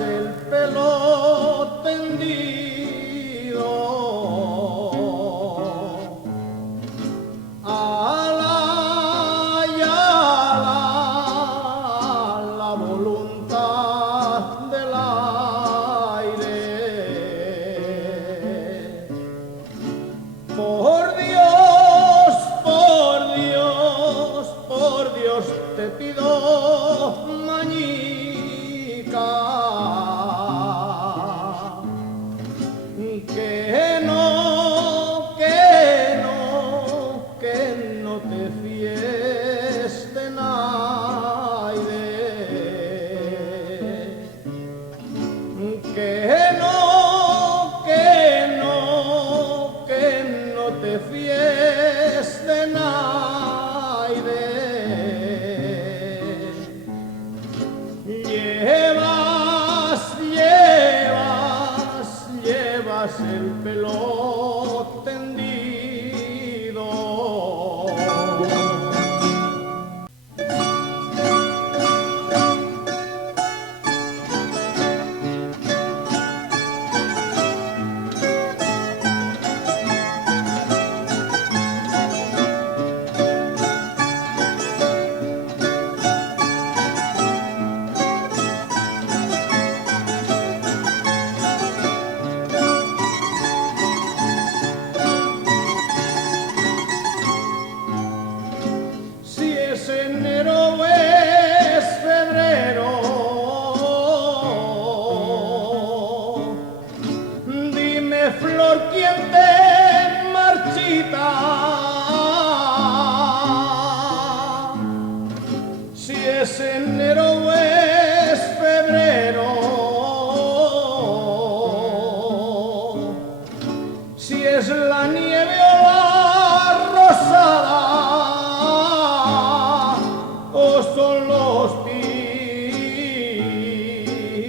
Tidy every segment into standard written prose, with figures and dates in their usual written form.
el pelo tendido. Ala y ala, la voluntad del aire. Por Dios, por Dios, por Dios te pido, mañica, que no te fíes de naide, que no te fíes de naide. Llevas el pelo tendido. Enero es febrero, dime flor, ¿quién te marchita? Si es enero o es febrero, si es la nieve o la rosada, son los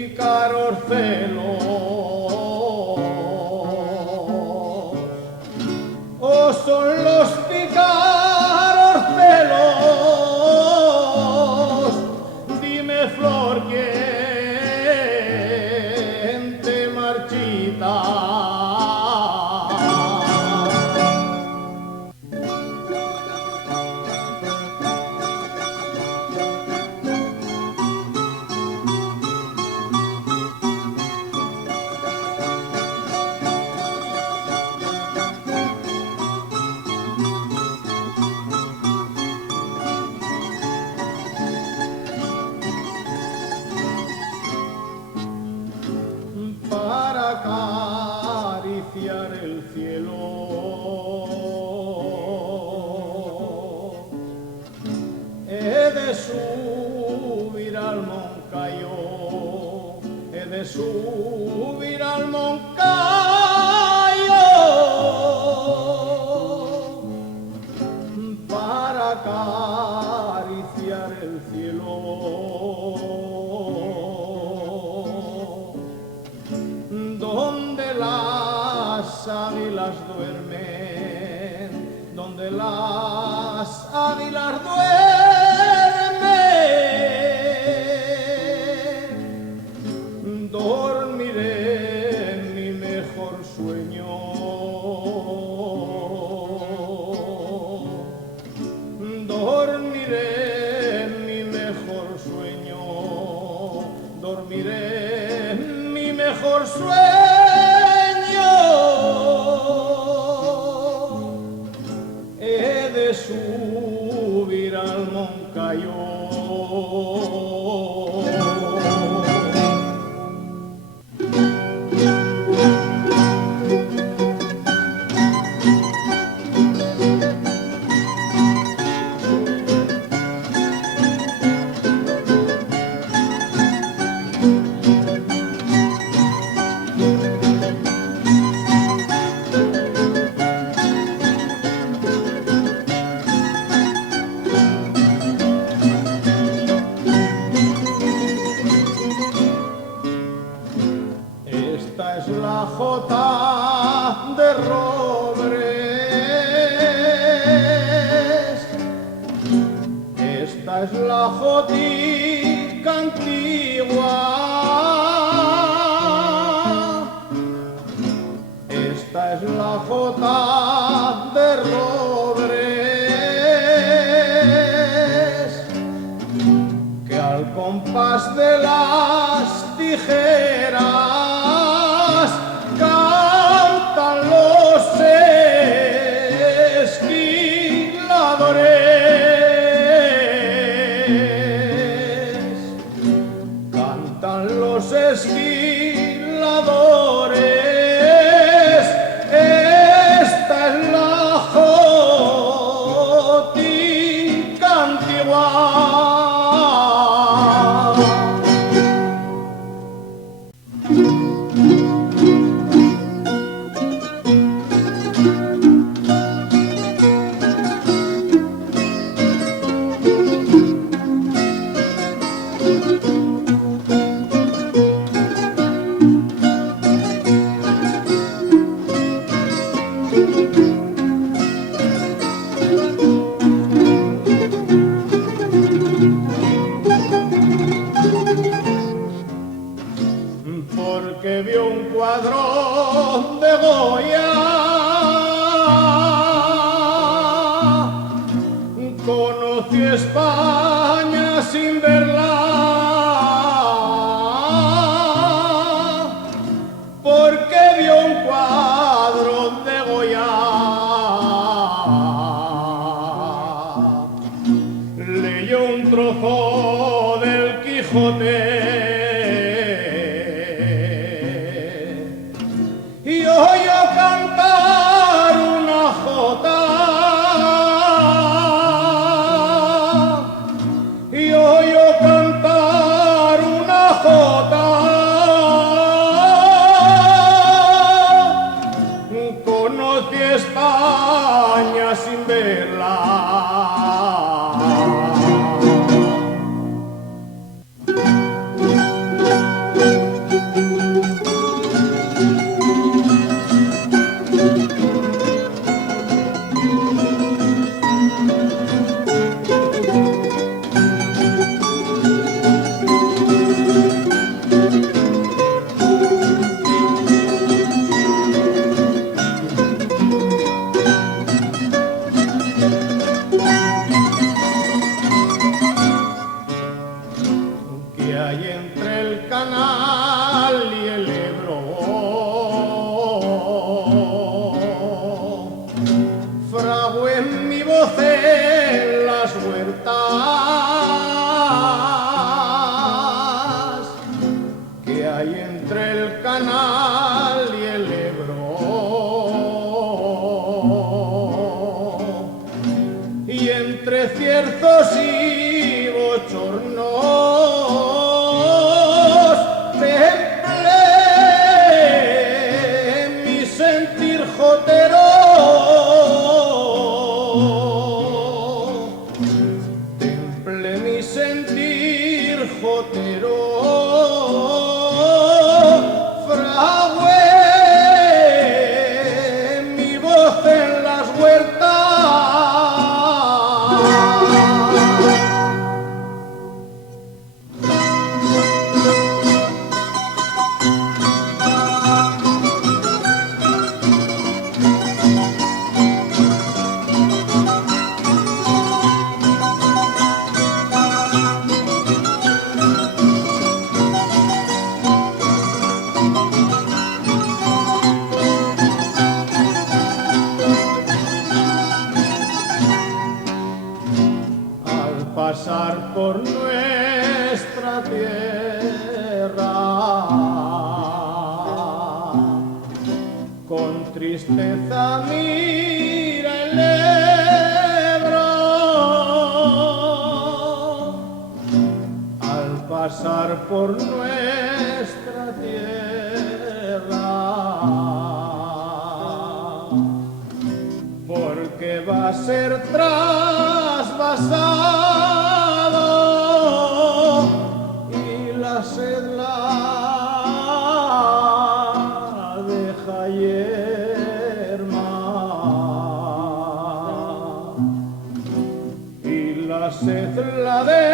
pícaros celos, son los pícaros celos. Dime flor, ¿quién te marchita? Para acariciar el cielo he de subir al Moncayo, he de subir al Moncayo para acariciar el cielo. Donde las águilas duermen, donde las águilas duermen, dormiré mi mejor sueño, dormiré mi mejor sueño, dormiré mi mejor sueño. He de subir al Moncayo. Esta es la jota de Robres, esta es la jotica antigua. las tijeras, cantan los esquiladores, cantan los esquiladores. Esta es la jotica antigua. Porque vio un cuadro de Goya, conoció España sin verla, porque vio un cuadro de Goya, leyó un trozo del Quijote y oyó cantar una jota, y oyó cantar una jota. Conocí España sin verla. Que hay entre el canal y el Ebro, fragüe mi voz en las huertas. Que hay entre el canal y el Ebro, y entre cierzos y bochornos, temple mi sentir jotero, temple mi sentir jotero, fragüe mi voz en las huertas. Pasar por nuestra tierra, con tristeza mira el Ebro. Al pasar por nuestra tierra, porque va a ser trasvasado y la sed la deja yerma, y la sed la deja